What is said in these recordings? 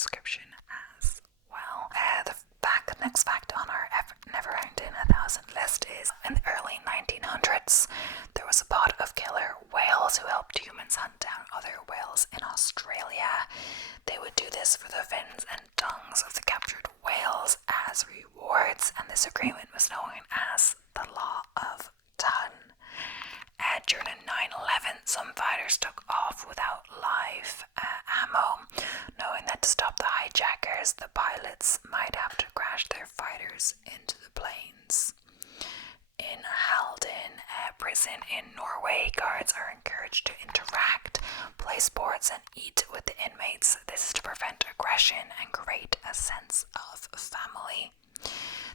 description as well. The next fact on our Never Ranked in 1,000 list is in the early 1900s, there was a pod of killer whales who helped humans hunt down other whales in Australia. They would do this for the fins and tongues of the captured whales as rewards, and this agreement was known as the Law of Ton. During 9/11, some fighters took off without live ammo, knowing that to stop the hijackers, the pilots might have to crash their fighters into the planes. In Halden prison in Norway, guards are encouraged to interact, play sports, and eat with the inmates. This is to prevent aggression and create a sense of family.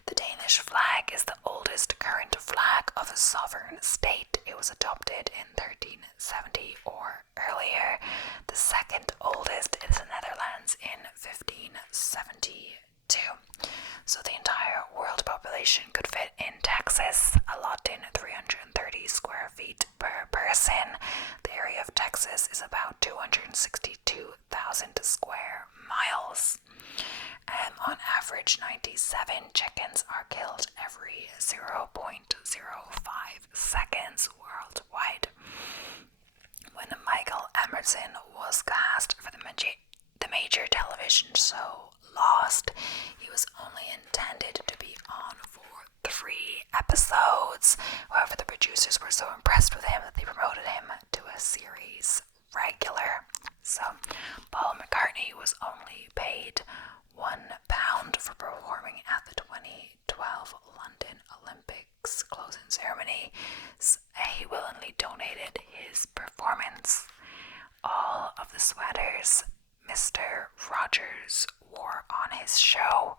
The Danish flag is the oldest current flag of a sovereign state. It was adopted in 1370 or earlier. The second oldest is the Netherlands in 1572. So the entire world population could fit in Texas, allotting 330 square feet per person. The area of Texas is about 262,000 square miles. On average, 97 chickens are killed every 0.05 seconds worldwide. When Michael Emerson was cast for the major television show Lost, he was only intended to be on for 3 episodes. However, the producers were so impressed with him that they promoted him to a series regular. So, Paul McCartney was only paid £1 for performing at the 2012 London Olympics closing ceremony. He willingly donated his performance. All of the sweaters Mr. Rogers wore on his show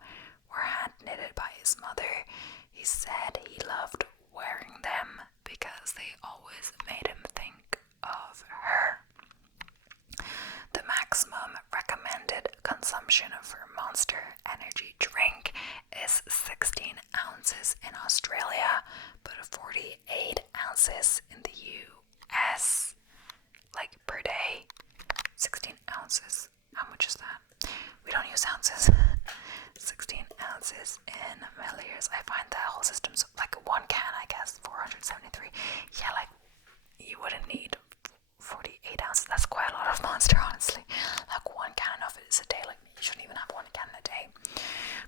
were hand knitted by his mother. He said he loved wearing them because they always made him think of her. The maximum recommended consumption for Monster energy drink is 16 ounces in Australia, but 48 ounces in the US. Like per day, 16 ounces. How much is that? We don't use ounces. 16 ounces in milliliters. I find that whole system's like one can, I guess, 473. Yeah, like you wouldn't need 48 ounces. That's quite a lot of Monster, honestly. Like one can of it is a day. Like you shouldn't even have one can a day.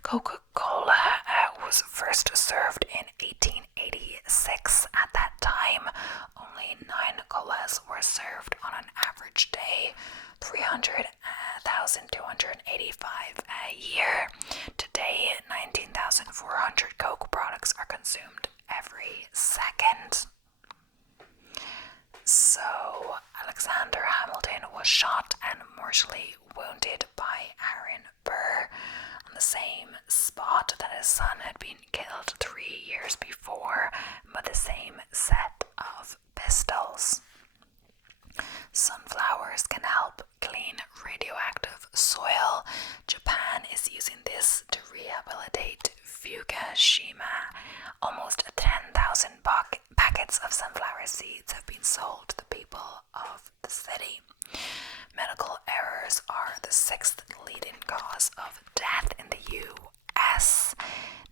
Coca-Cola was first served in 1886. At that time, only 9 colas were served on an average day, 300,285 a year. Today, 19,400 Coke products are consumed every second. So, Alexander Hamilton was shot and mortally wounded by Aaron Burr on the same spot that his son had been killed 3 years before by the same set of pistols. Sunflowers can help clean radioactive soil. Japan is using this to rehabilitate Fukushima. Almost 10,000 packets of sunflower seeds have been sold to the people of the city. Medical errors are the 6th leading cause of death in the US.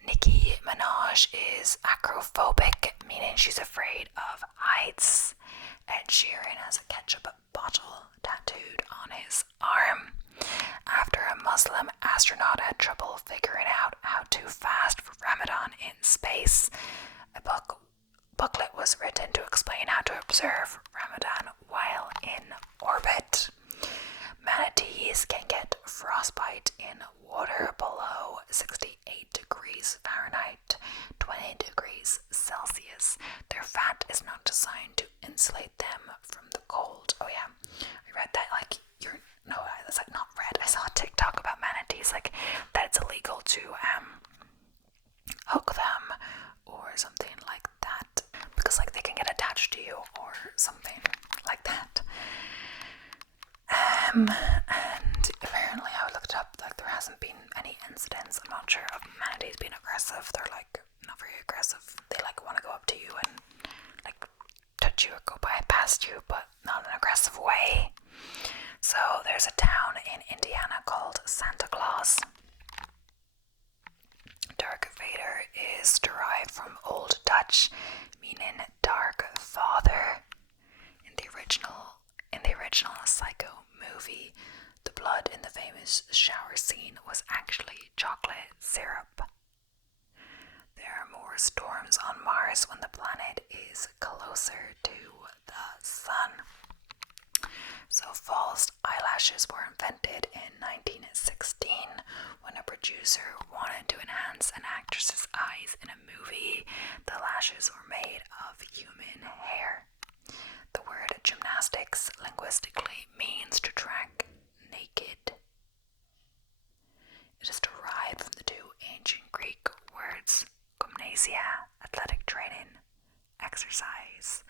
Nicki Minaj is acrophobic, meaning she's afraid of heights. Ed Sheeran has a ketchup bottle tattooed on his arm. After a Muslim astronaut had trouble figuring out how to fast for Ramadan in space, a booklet was written to explain how to observe Ramadan while in orbit. Manatees can get frostbite in water below 68 degrees Fahrenheit, 20 degrees Celsius. Their fat is not designed to insulate them from the cold. Oh yeah, I read that that's like not read. I saw a TikTok about manatees, like that it's illegal to hook them or something like that, because like they can get attached to you or something like that. And apparently I looked up, like there hasn't been any incidents, I'm not sure, of manatees being aggressive. They're like not very aggressive. They like want to go up to you and like touch you or go past you, but not in an aggressive way. So there's a town in Indiana called Santa Venus shower scene was actually chocolate syrup. There are more storms on Mars when the planet is closer to the sun. So false eyelashes were invented in 1916 when a producer wanted to enhance an actress's eyes in a movie. The lashes were made of human hair. The word gymnastics linguistically means to track naked. It is derived from the two ancient Greek words gymnasia, athletic training, exercise,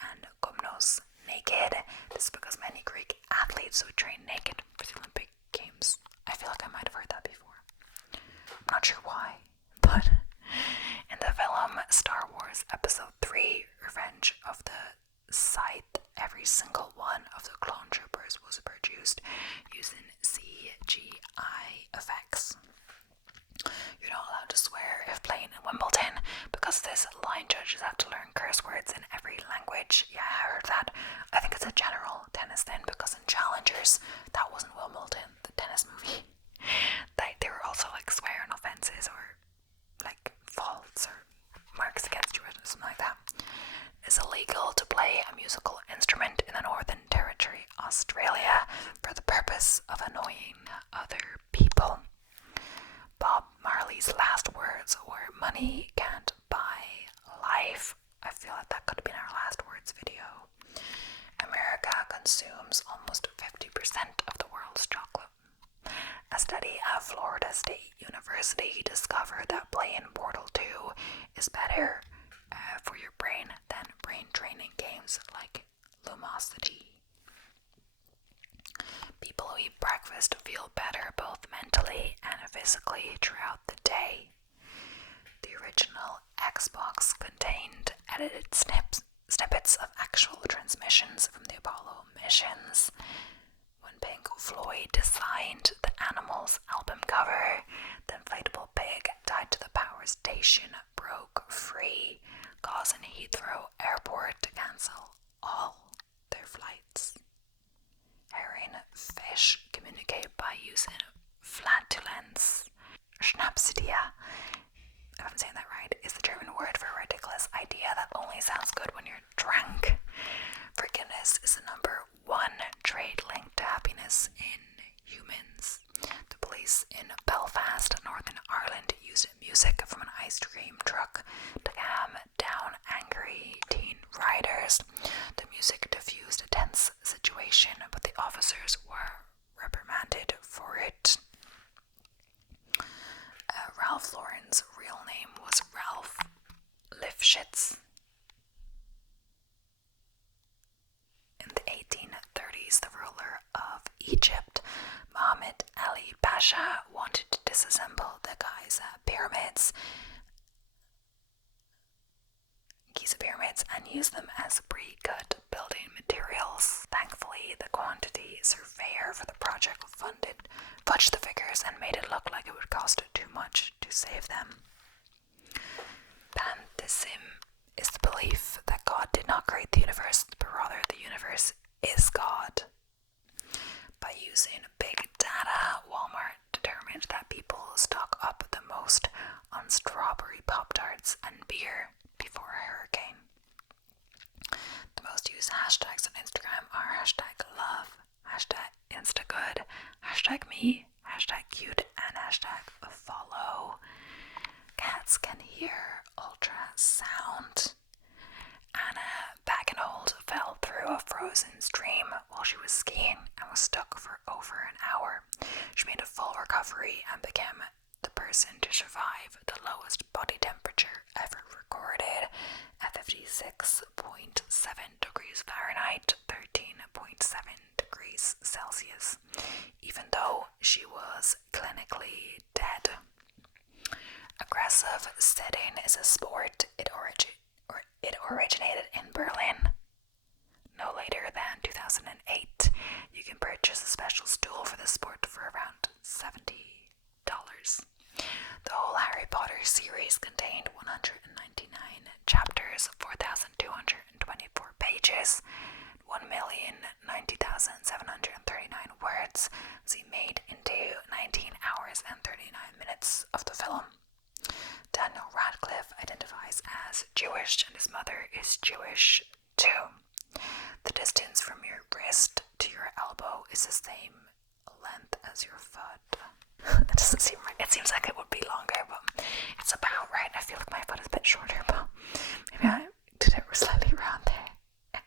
and gymnos, naked. This is because many Greek athletes would train naked for the Olympic Games. I feel like I might have heard that before. I'm not sure why, but in the film Star Wars Episode 3, Revenge of the Sith, every single one of the clone troopers was produced using CGI effects. You're not allowed to swear if playing in Wimbledon because this line judges have to learn curse words in every language. Yeah, I heard that. I think it's a general tennis thing because in Challengers, that wasn't Wimbledon, the tennis movie. They were also like swearing offences or like faults or marks against you or something like that. It's illegal to play a musical instrument in the Northern Territory, Australia, for the purpose of annoying other people. Bob Marley's last words were, "Money can't buy life." I feel like that could have been our last words video. America consumes almost 50% of the world's chocolate. A study at Florida State University discovered that playing Portal 2 is better for your brain than brain training games like Lumosity. People who eat breakfast feel better both mentally and physically throughout the day. The original Xbox contained edited snippets of actual transmissions from the Apollo missions. When Pink Floyd designed the Animals album cover, the inflatable pig tied to the power station broke free, causing Heathrow Airport to cancel all their flights. Herring fish communicate by using flatulence. Schnapsidia, if I'm saying that right, is the German word for a ridiculous idea that only sounds good when you're drunk. Forgiveness is the number one trait linked to happiness in humans. The police in Belfast, Northern Ireland, used music from an ice cream truck to calm down angry teen riders. The music diffused a tense situation, but the officers were reprimanded for it. Ralph Lauren's real name was Ralph Lifshitz. In the 1830s, the ruler of Egypt, Mohammed Ali Pasha, wanted to disassemble the Giza pyramids and use them as pre-cut building materials. Thankfully, the quantity surveyor for the project fudged the figures and made it look like it would cost too much to save them. Pantheism is the belief that God did not create the universe, but rather the universe is God. By using big data, Walmart determined that people stock up the most on strawberry Pop-Tarts and beer before a hurricane. The most used hashtags on Instagram are hashtag love, hashtag instagood, hashtag me, hashtag cute, and hashtag follow. Cats can hear ultrasound. Anna Baganold fell through a frozen stream while she was skiing and was stuck for over an hour. She made a full recovery and became the person to survive the lowest body temperature ever recorded at 56.7 degrees Fahrenheit, 13.7 degrees Celsius, even though she was clinically dead. Aggressive sitting is a sport. It originated in Berlin. No later than 2008, you can purchase a special stool for the sport for around $70. The whole Harry Potter series contained 199 chapters, 4,224 pages, 1,090,739 words. Was made into is the same length as your foot. It doesn't seem right. It seems like it would be longer, but it's about right. I feel like my foot is a bit shorter, but maybe I did it slightly wrong there.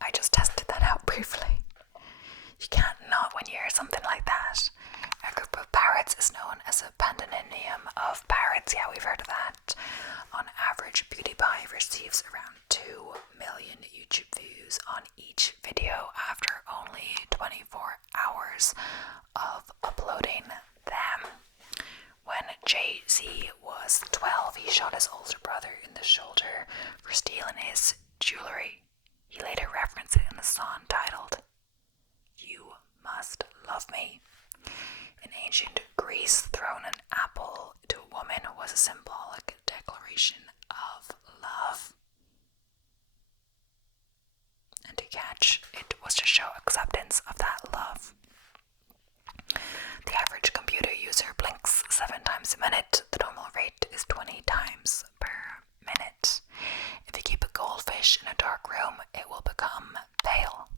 I just tested that out briefly. You can't not when you hear something like that. A group of parrots is known as a pandemonium of parrots. Yeah, we've heard of that. On average, PewDiePie receives around 2 million YouTube views on each video after only 24 hours of uploading them. When Jay-Z was 12, he shot his older brother in the shoulder for stealing his jewelry. He later referenced it in a song titled "You Must Love Me." In ancient Greece, throwing an apple to a woman was a symbolic declaration of love. And to catch it was to show acceptance of that love. The average computer user blinks 7 times a minute. The normal rate is 20 times per minute. If you keep a goldfish in a dark room, it will become pale.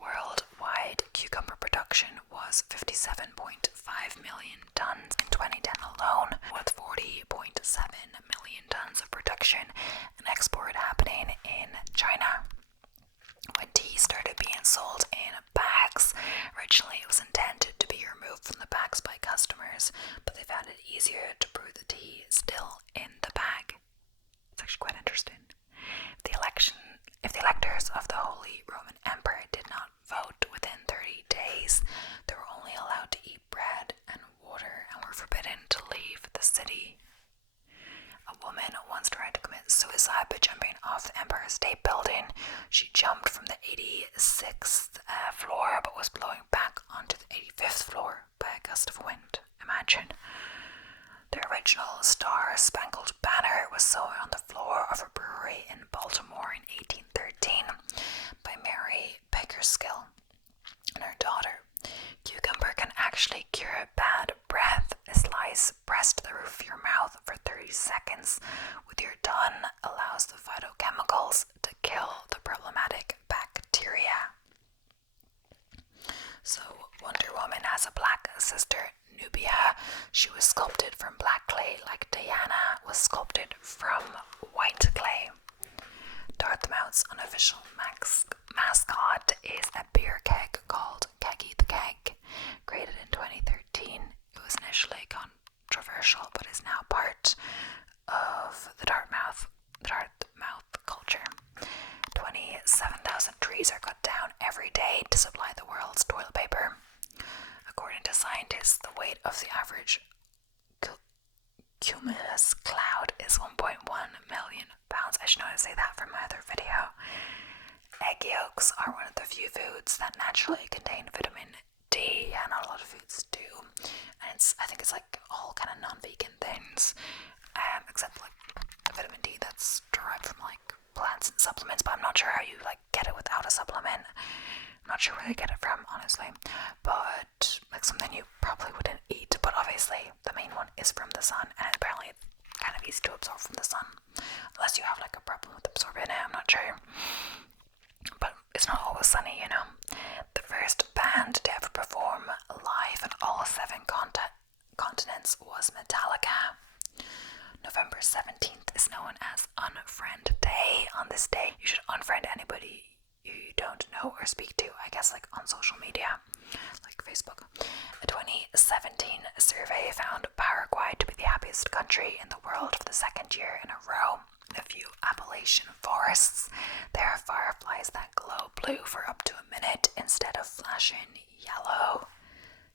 Worldwide cucumber production was 57.5 million tons in 2010 alone, with 40.7 million tons of production and export happening in China. When tea started being sold in bags, originally it was intended to be removed from the bags by customers, but they found it easier to brew the tea still in the bag. It's actually quite interesting. If the electors of the Holy Roman Empire did not vote within 30 days, they were only allowed to eat bread and water and were forbidden to leave the city. A woman once tried to commit suicide by jumping off the Empire State Building. She jumped from the 86th floor but was blowing back onto the 85th floor by a gust of wind. Imagine. The original Star-Spangled Banner was sewn on the floor of a brewery in Baltimore in 1813 by Mary Pickersgill and her daughter. Cucumber can actually cure bad breath. A slice pressed to the roof of your mouth for 30 seconds with your tongue allows the phytochemicals to kill the problematic bacteria. So Wonder Woman has a black sister, Nubia. She was sculpted from black clay like Diana was sculpted from white clay. Dartmouth's unofficial mascot is a beer keg called Keggy the Keg. Created in 2013, it was initially controversial but is now part of the Dartmouth culture. 27,000 trees are cut down every day to supply the world's toilet paper. According to scientists, the weight of the average cumulus cloud is 1.1 million pounds. I should know how to say that from my other video. Egg yolks are one of the few foods that naturally contain vitamin D. Yeah, not a lot of foods do. And I think it's like all kind of non-vegan things, except like vitamin D that's derived from like plants and supplements, but I'm not sure how you like get it without a supplement. I'm not sure where they get it from, honestly, but like something you probably wouldn't eat, but obviously the main one is from the sun, and apparently it's kind of easy to absorb from the sun, unless you have like a problem with absorbing it. I'm not sure, but it's not always sunny, you know. The first band to ever perform live on all 7 continents was Metallica. November 17th is known as Unfriend Day. On this day, you should unfriend anybody you don't know or speak to, I guess, like on social media, like Facebook. A 2017 survey found Paraguay to be the happiest country in the world for the 2nd year in a row. In a few Appalachian forests, there are fireflies that glow blue for up to a minute instead of flashing yellow.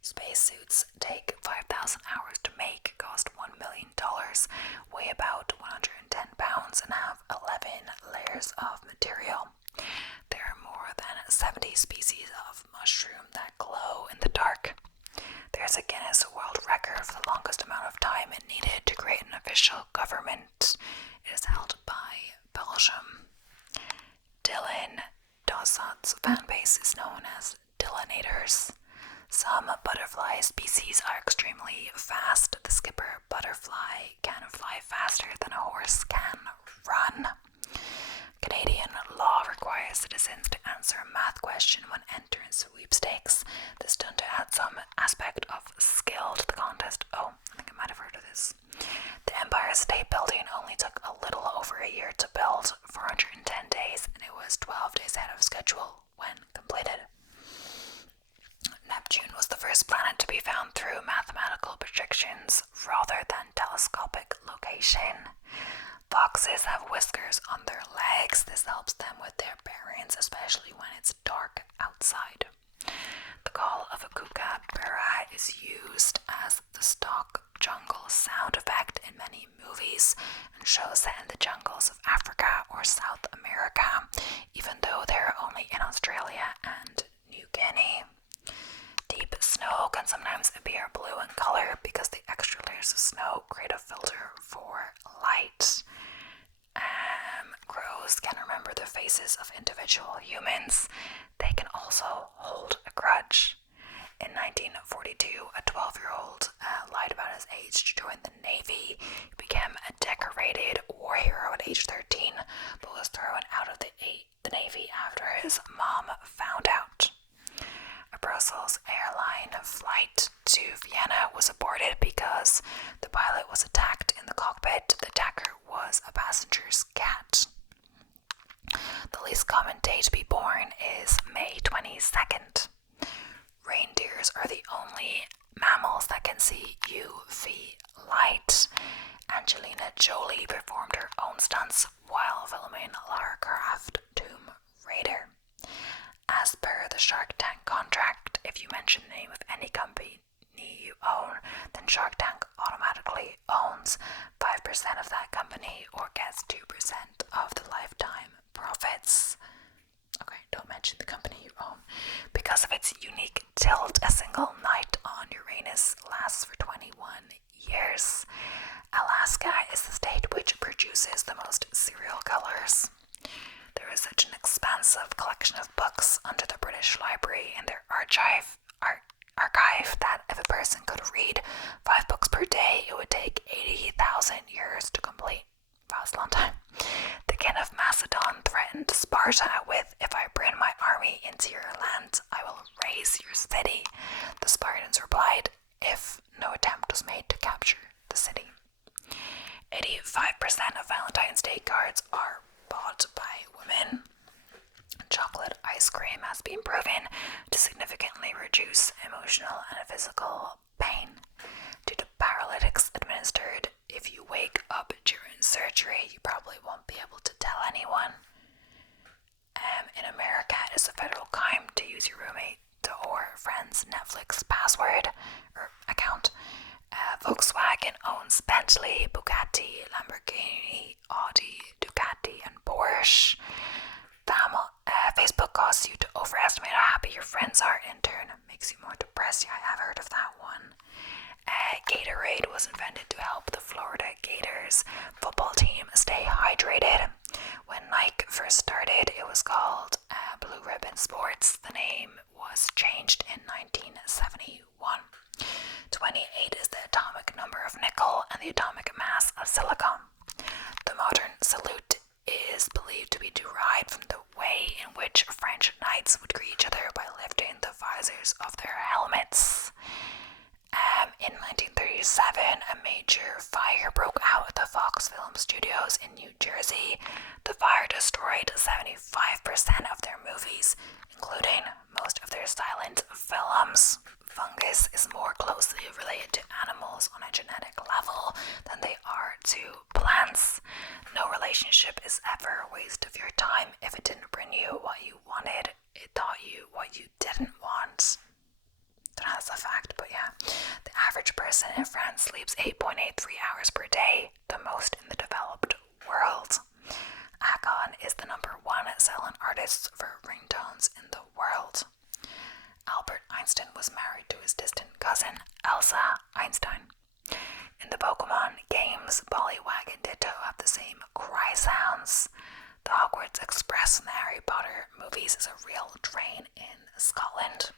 Spacesuits take 5,000 hours to make, cost $1 million, weigh about 110 pounds, and have 11 layers of material. There are more than 70 species of mushroom that glow in the dark. There's a Guinness World Record for the longest amount of time it needed to create an official government. It is held by Belgium. Dylan Dossat's fan base is known as Dyllinators. Some butterfly species are extremely fast. The skipper butterfly can fly faster than a horse can run. Canadian law requires citizens to answer a math question when entering sweepstakes. This done to add some aspect of skill to the contest. Oh, I think I might have heard of this. The Empire State Building only took a little over a year to build, 410 days, and it was 12 days ahead of schedule when completed. Neptune was the first planet to be found through mathematical projections rather than telescopic location. Foxes have whiskers on their legs. This helps them with their bearings, especially when it's dark outside. The call of a kookaburra is used as the stock jungle sound effect in many movies and shows set in the jungles of Africa or South America, even though they're only in Australia and New Guinea. Deep snow can sometimes appear blue in color because the extra layers of snow create a filter for light. Crows can remember the faces of individual humans. They can also hold a grudge. In 1942, a 12-year-old lied about his age to join the Navy. He became a decorated war hero at age 13, but was thrown out of the Navy after his mom found out. A Brussels airline flight to Vienna was aborted because the pilot was attacked in the cockpit. The attacker was a passenger's cat. The least common day to be born is May 22nd. Reindeers are the only mammals that can see UV light. Angelina Jolie performed her own stunts while filming Lara Croft Tomb Raider. As per the Shark Tank contract, if you mention the name of any company you own, then Shark Tank automatically owns 5% of that company or gets 2% of the lifetime profits. Okay, don't mention the company you own. Because of its unique tilt, a single night on Uranus lasts for 21 years. Alaska is the state which produces the most serial killers. There is such an expansive collection of books under the British Library in their archive that if a person could read 5 books per day, it would take 80,000 years to complete. Wow, that's a long time. The king of Macedon threatened Sparta with, "If I bring my army into your land, I will raze your city." The Spartans replied, if no attempt was made to capture the city. 85% of Valentine's Day cards are bought by women. Chocolate ice cream has been proven to significantly reduce emotional and physical pain. Due to paralytics administered, if you wake up during surgery, you probably won't be able to tell anyone. In America, it is a federal crime to use your roommate or friend's Netflix password or account. Volkswagen owns Bentley, Bugatti, Lamborghini, Audi, Ducati, and Porsche. Facebook causes you to overestimate how happy your friends are. In turn, makes you more depressed. Yeah, I have heard of that one. Gatorade was invented to help the Florida Gators football team stay hydrated. When Nike first started, it was called Blue Ribbon Sports. The name was changed in 1971. 28 is the atomic number of nickel and the atomic mass of silicon. The modern salute is believed to be derived from the way in which French knights would greet each other by lifting the visors of their helmets. In 1937, a major fire broke out at the Fox Film Studios in New Jersey. The fire destroyed 75% of their movies, including most of their silent films. Fungus is more closely related to animals on a genetic level than they are to plants. No relationship is ever a waste of your time. If it didn't bring you what you wanted, it taught you what you didn't want. I don't know if that's a fact, but yeah. The average person in France sleeps 8.83 hours per day, the most in the developed world. Akon is the #1 selling artist for ringtones in the world. Albert Einstein was married to his distant cousin, Elsa Einstein. In the Pokemon games, Poliwag and Ditto have the same cry sounds. The Hogwarts Express in the Harry Potter movies is a real train in Scotland.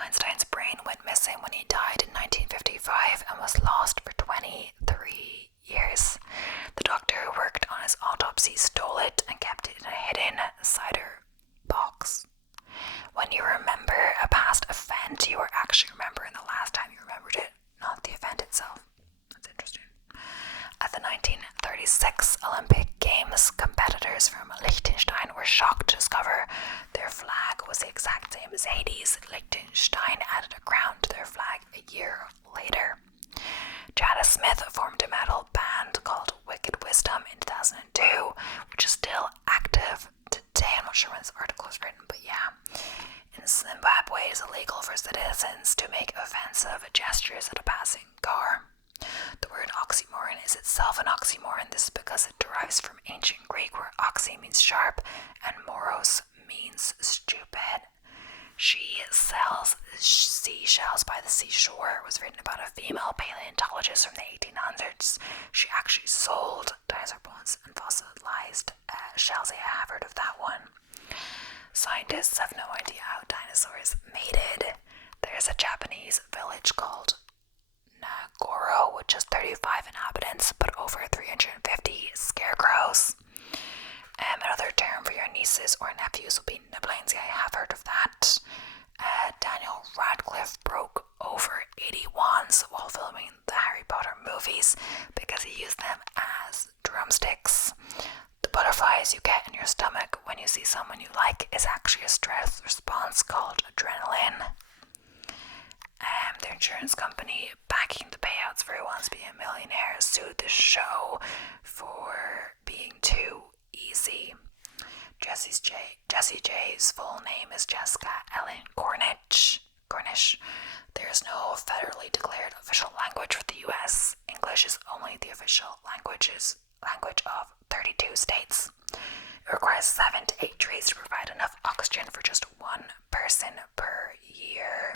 Einstein's brain went missing when he died in 1955 and was lost for 23 years. The doctor who worked on his autopsy stole it and kept it in a hidden cider box. When you remember a past event, you are actually remembering the last time you remembered it, not the event itself. That's interesting. At the 1936 Olympic Games, competitors from Liechtenstein were shocked to discover their flag was the exact same as Haiti's. Liechtenstein added a crown to their flag a year later. Jada Smith formed a metal band called Wicked Wisdom in 2002, which is still active today. I'm not sure when this article is written, but yeah. In Zimbabwe, it is illegal for citizens to make offensive gestures at a passing car. The word oxymoron is itself an oxymoron. This is because it derives from ancient Greek, where oxy means sharp and moros means stupid. She sells seashells by the seashore. It was written about a female paleontologist from the 1800s. She actually sold dinosaur bones and fossilized shells. I have heard of that one. Scientists have no idea how dinosaurs mated. There's a Japanese village called Nagoro, which has 35 inhabitants, but over 350 scarecrows. Another term for your nieces or nephews will be nibblings. I have heard of that. Daniel Radcliffe broke over 80 wands while filming the Harry Potter movies because he used them as drumsticks. The butterflies you get in your stomach when you see someone you like is actually a stress response called adrenaline. Their insurance company backing the payouts for Who Wants to Be a Millionaire sued the show for being too easy. Jessie J's full name is Jessica Ellen Cornish. There is no federally declared official language for the US. English is only the official language of 32 states. It requires 7 to 8 trees to provide enough oxygen for just one person per year.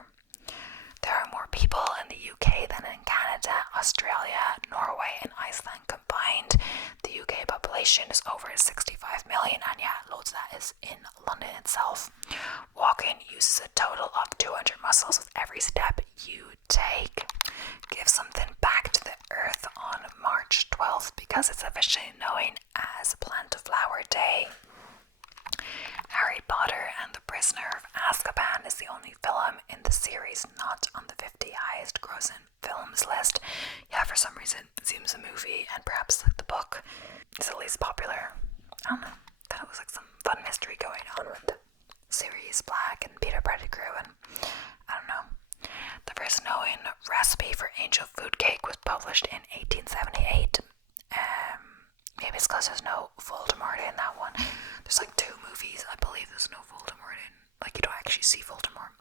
There are more people in the UK than in Canada, Australia, Norway, and Iceland combined. The UK population is over 65 million, and yeah, loads of that is in London itself. Walking uses a total of 200 muscles with every step you take. Give something back to the earth on March 12th because it's officially known as Plant a Flower Day. Harry Potter and the Prisoner of Azkaban is the only film in the series not on the 50 highest grossing films list. Yeah, for some reason it seems the movie and perhaps like the book is the least popular. I don't know. Thought it was like some fun mystery going on with Sirius Black and Peter Pettigrew, and I don't know. The first known recipe for angel food cake was published in 1878. Maybe it's because there's no Voldemort in that one. There's like 2 movies, I believe there's no Voldemort in. Like, you don't actually see Voldemort.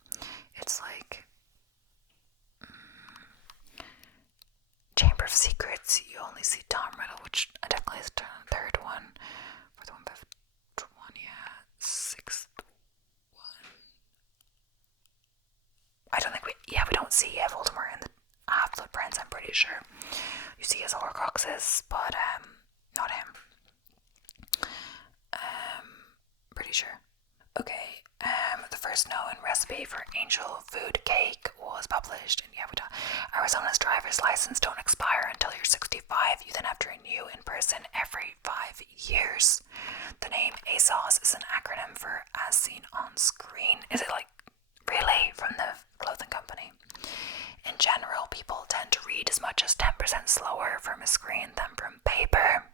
It's like Chamber of Secrets, you only see Tom Riddle, which technically is the 3rd one. 4th one, 5th one, yeah. 6th one. I don't think we don't see Voldemort in the Half-Blood Prince, I'm pretty sure. You see his Horcruxes, but not him. Pretty sure. Okay, the first known recipe for angel food cake was published in Arizona's driver's license don't expire until you're 65. You then have to renew in person every 5 years. The name ASOS is an acronym for As Seen on Screen. Is it like really from the clothing company? In general, people tend to read as much as 10% slower from a screen than from paper.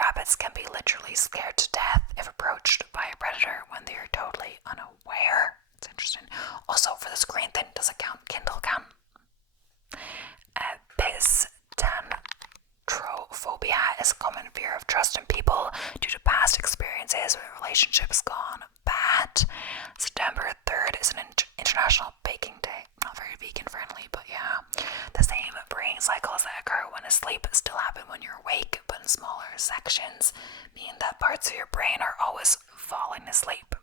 Rabbits can be literally scared to death if approached by a predator when they are totally unaware. It's interesting. Also, for the screen thing, does it count? Kindle count? Pisdantrophobia is a common fear of trusting people due to past experiences where relationships gone bad. September 3rd is an International Baking Day. Not very vegan friendly, but yeah. The same brain cycles that occur when asleep still happen when you're awake, but in smaller sections, meaning that parts of your brain are always falling asleep.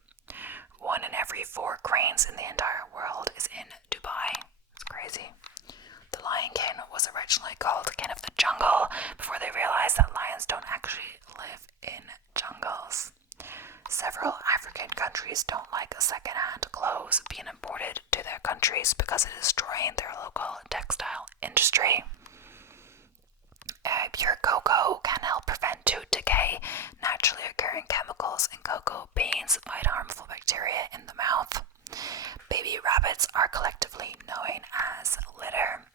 1 in every 4 cranes in the entire world is in Dubai. It's crazy. The Lion King was originally called King of the Jungle before they realized that lions don't actually live in jungles. Several African countries don't like second-hand clothes being imported to their countries because it is destroying their local textile industry. Pure cocoa can help prevent tooth decay. Naturally occurring chemicals in cocoa beans fight harmful bacteria in the mouth. Baby rabbits are collectively known as litter.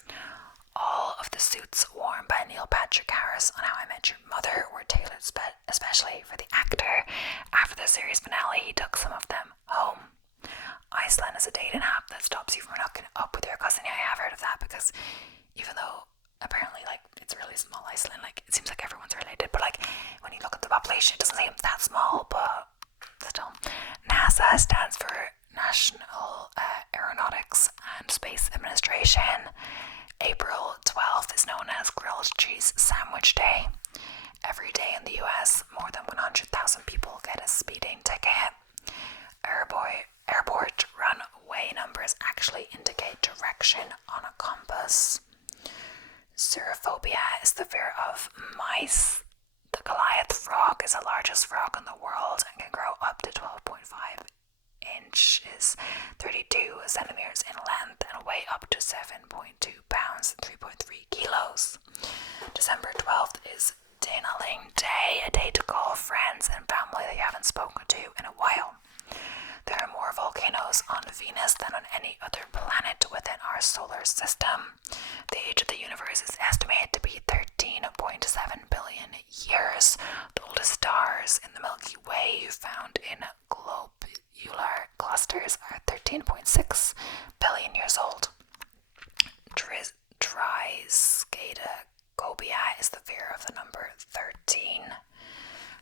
All of the suits worn by Neil Patrick Harris on How I Met Your Mother were tailored especially for the actor. After the series finale, he took some of them home. Iceland is a dating app that stops you from hooking up with your cousin. Yeah, I have heard of that, because even though apparently like it's really small Iceland, like it seems like everyone's related, but like when you look at the population, it doesn't seem that small, but still. NASA stands for National Aeronautics and Space Administration. April 12th is known as Grilled Cheese Sandwich Day. Every day in the US, more than 100,000 people get a speeding ticket. Airport runway numbers actually indicate direction on a compass. Xerophobia is the fear of mice. The Goliath frog is the largest frog in the world and can grow up to 12.5 inches, 32 centimeters in length, and weigh up to 7.2 pounds, 3.3 kilos. December 12th is Dinnerling Day, a day to call friends and family that you haven't spoken to in a while. There are more volcanoes on Venus than on any other planet within our solar system. The age of the universe is estimated to be 13.7 billion years. The oldest stars in the Milky Way found in globular clusters are 13.6 billion years old. Triskaidekaphobia is the fear of the number 13.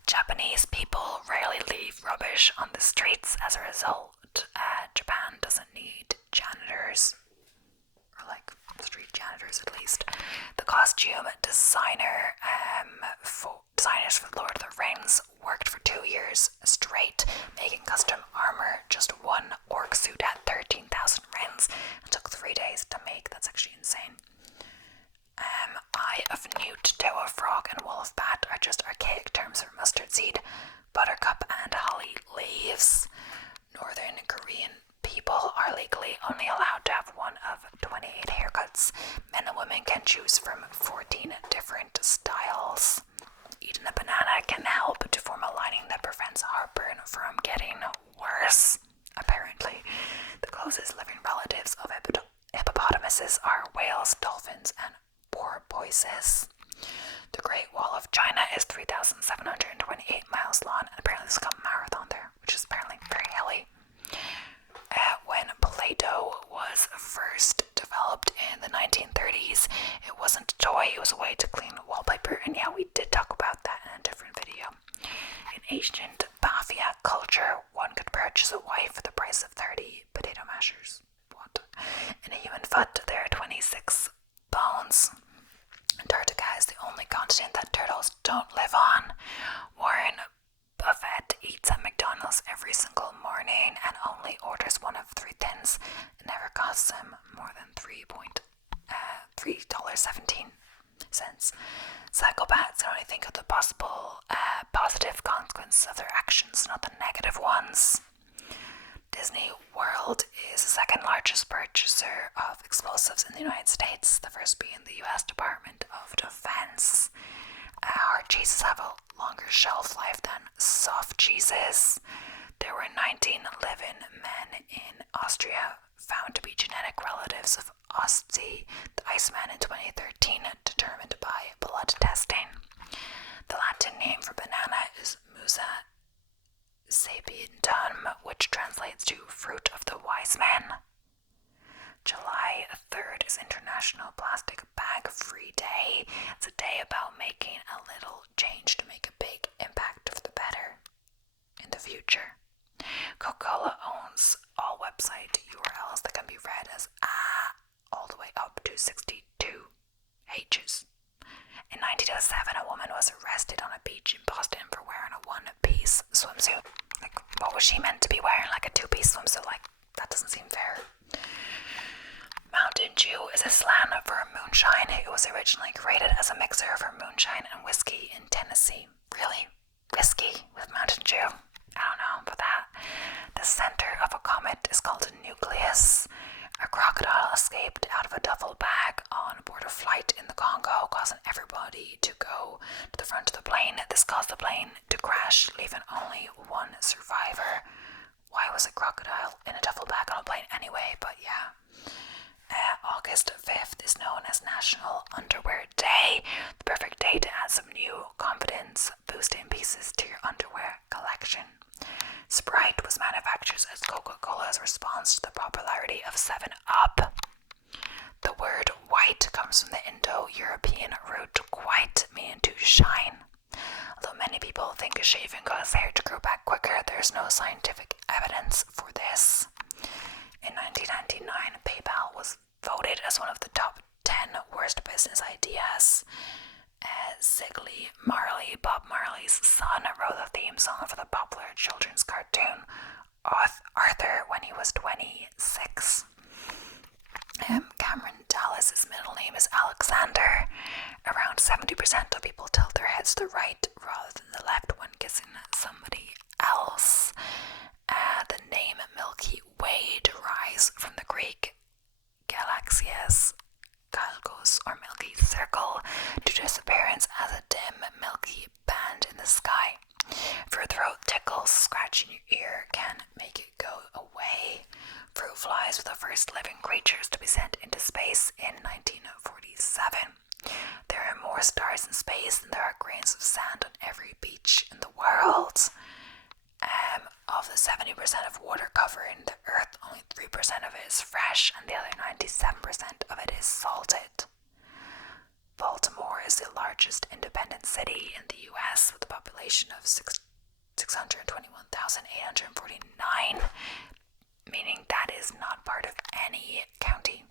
Japanese people rarely leave rubbish on the streets. As a result, Japan doesn't need janitors, or like street janitors at least. The costume designers for Lord of the Rings worked for 2 years straight, making custom armor. Just one orc suit had 13,000 rins and took 3 days to make. That's actually insane. Eye of newt, toa frog, and wolf bat are just archaic terms for mustard seed, buttercup, and holly leaves. Northern Korean people are legally only allowed to have one of 28 haircuts. Men and women can choose from 14 different styles. Eating a banana can help to form a lining that prevents heartburn from getting worse. Apparently, the closest living relatives of hippopotamuses are whales, dolphins, and porpoises. The Great Wall of China is 3,728 miles long, and apparently there's a marathon there, which is apparently very hilly. When Play-Doh was first developed in the 1930s, it wasn't a toy, it was a way to clean wallpaper, and yeah, we did talk about that in a different video. In ancient Bafia culture, one could purchase a wife for the price of 30 potato mashers. What? In a human foot, there are 26 bones. Antarctica is the only continent that turtles don't live on. Warren Buffett eats at McDonald's every single morning and only orders one of 3 thins. It never costs him more than $3.17. Psychopaths can only think of the possible positive consequences of their actions, not the negative ones. Disney World is the second largest purchaser of explosives in the United States, the first being the U.S. Department of Defense. Hard cheeses have a longer shelf life than soft cheeses. There were 19 living men in Austria found to be genetic relatives of Ozzy the Iceman in 2013, determined by blood testing. The Latin name for banana is Musa sapientum, which translates to fruit of the wise men. July 3rd is International Plastic Bag Free Day. It's a day about making a little change to make a big impact for the better in the future. Coca-Cola owns all website URLs that can be read as all the way up to 62 H's. In 1907, a woman was arrested on a beach in Boston for wearing a one-piece swimsuit. Like, what was she meant to be wearing? Like a two-piece swimsuit? Like, that doesn't seem fair. Mountain Dew is a slang for moonshine. It was originally created as a mixer for moonshine and whiskey in Tennessee. Really? Whiskey with Mountain Dew? I don't know about that. The center of a comet is called a nucleus. A crocodile escaped out of a duffel bag on board a flight in the Congo, causing everybody to go to the front of the plane. This caused the plane to crash, leaving only one survivor. Why was a crocodile in a duffel bag on a plane anyway? But yeah. August 5th is known as National Underwear Day, the perfect day to add some new confidence-boosting pieces to your underwear collection. Sprite was manufactured as Coca-Cola's response to the popularity of 7-Up. The word white comes from the Indo-European root quite, meaning to shine. Although many people think shaving causes hair to grow back quicker, there's no scientific evidence for this. In 1999, PayPal was voted as one of the top 10 worst business ideas. Ziggy Marley, Bob Marley's son, wrote the theme song for the popular children's cartoon Arthur when he was 26. Cameron Dallas's middle name is Alexander. Around 70% of people tilt their heads to the right rather than the left when kissing somebody else. The name Milky Way derives from the Greek galaxias, Galgos, or Milky Circle, due to its appearance as a dim, milky band in the sky. If your throat tickles, scratching your ear can make it go away. Fruit flies were the first living creatures to be sent into space in 1947. There are more stars in space than there are grains of sand on every beach in the world. Of the 70% of water covering the Earth, only 3% of it is fresh, and the other 97% of it is salted. Baltimore is the largest independent city in the U.S. with a population of 621,849, meaning that is not part of any county.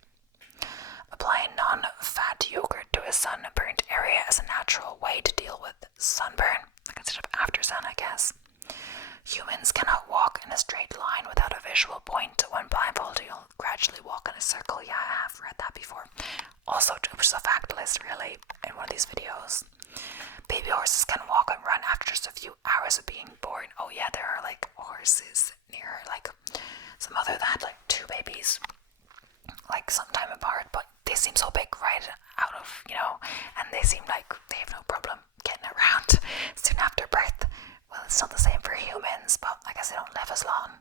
Applying non-fat yogurt to a sunburnt area is a natural way to deal with sunburn, like instead of after sun, I guess. Humans cannot walk in a straight line without a visual point. When blindfolded, you'll gradually walk in a circle. Yeah, I have read that before. Also, which is a fact list, really, in one of these videos. Baby horses can walk and run after just a few hours of being born. Oh yeah, there are like horses near like some other that had like 2 babies like sometime apart, but they seem so big right out of, and they seem like they have no problem getting around soon after birth. Well, it's not the same for humans, but I guess they don't live as long.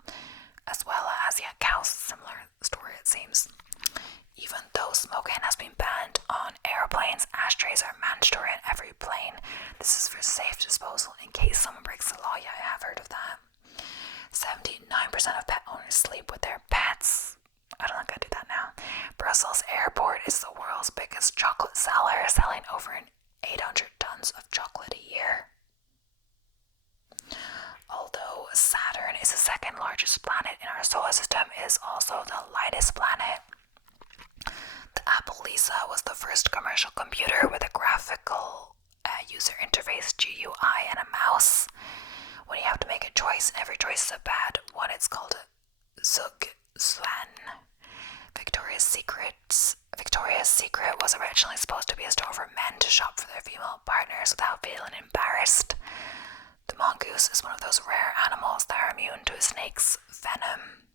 As well as, cows, similar story it seems. Even though smoking has been banned on airplanes, ashtrays are mandatory on every plane. This is for safe disposal in case someone breaks the law. Yeah, I have heard of that. 79% of pet owners sleep with their pets. I don't think I do that now. Brussels Airport is the world's biggest chocolate seller, selling over 800 tons of chocolate a year. Although Saturn is the second largest planet in our solar system, it is also the lightest planet. The Apple Lisa was the first commercial computer with a graphical user interface GUI and a mouse. When you have to make a choice and every choice is a bad one, it's called a Zugzwang. Victoria's Secret was originally supposed to be a store for men to shop for their female partners without feeling embarrassed. The mongoose is one of those rare animals that are immune to a snake's venom.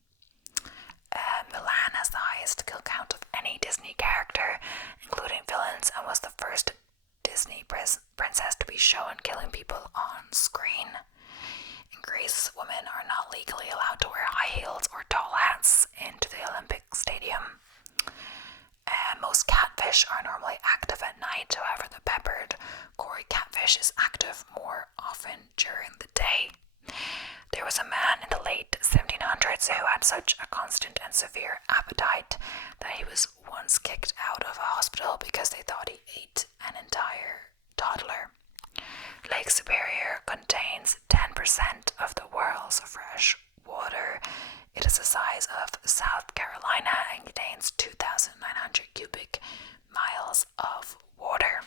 Milan has the highest kill count of any Disney character, including villains, and was the first Disney princess to be shown killing people on screen. In Greece, women are not legally allowed to wear high heels or tall hats into the Olympic Stadium. Most catfish are normally active at night, however the peppered Cory catfish is active more often during the day. There was a man in the late 1700s who had such a constant and severe appetite that he was once kicked out of a hospital because they thought he ate an entire toddler. Lake Superior contains 10% of the world's fresh water. It is the size of South Carolina and contains 2,900 cubic miles of water.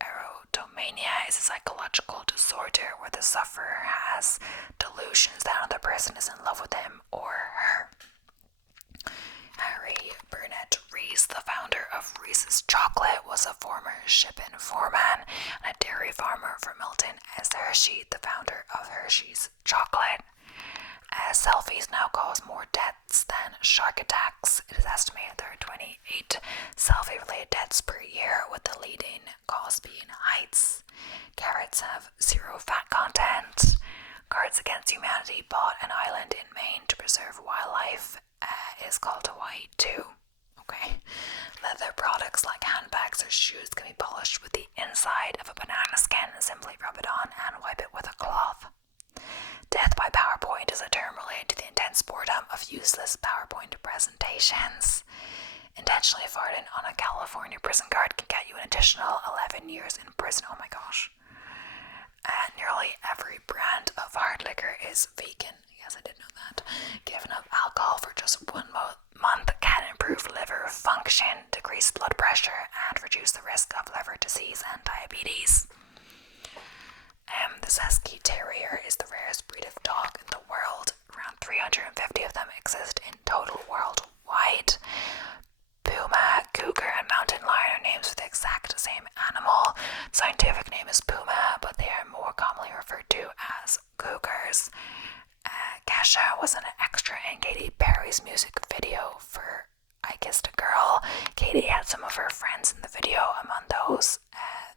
Erotomania is a psychological disorder where the sufferer has delusions that another person is in love with him or her. Harry Burnett Rees, the founder of Reese's Chocolate, was a former shipping foreman and a dairy farmer for Milton S. Hershey, the founder of Hershey's Chocolate. Selfies now cause more deaths deaths than shark attacks. It is estimated there are 28 selfie-related deaths per year, with the leading cause being heights. Carrots have zero fat content. Cards Against Humanity bought an island in Maine to preserve wildlife. It is called Hawaii too. Okay. Leather products like handbags or shoes can be polished with the inside of a banana skin. Simply rub it on and wipe it with a cloth. Death by PowerPoint is a term related to the intense boredom of useless PowerPoint presentations. Intentionally farting on a California prison guard can get you an additional 11 years in prison. Oh my gosh. Nearly every brand of hard liquor is vegan. Yes, I did know that. Giving up alcohol for just 1 month can improve liver function, decrease blood pressure, and reduce the risk of liver disease and diabetes. The Husky Terrier is the rarest breed of dog in the world. Around 350 of them exist in total worldwide. Puma, cougar, and mountain lion are names for the exact same animal. The scientific name is puma, but they are more commonly referred to as cougars. Kesha was an extra in Katy Perry's music video for I Kissed a Girl. Katy had some of her friends in the video, among those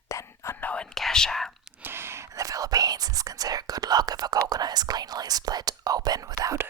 then unknown Kesha. In the Philippines, it's considered good luck if a coconut is cleanly split open without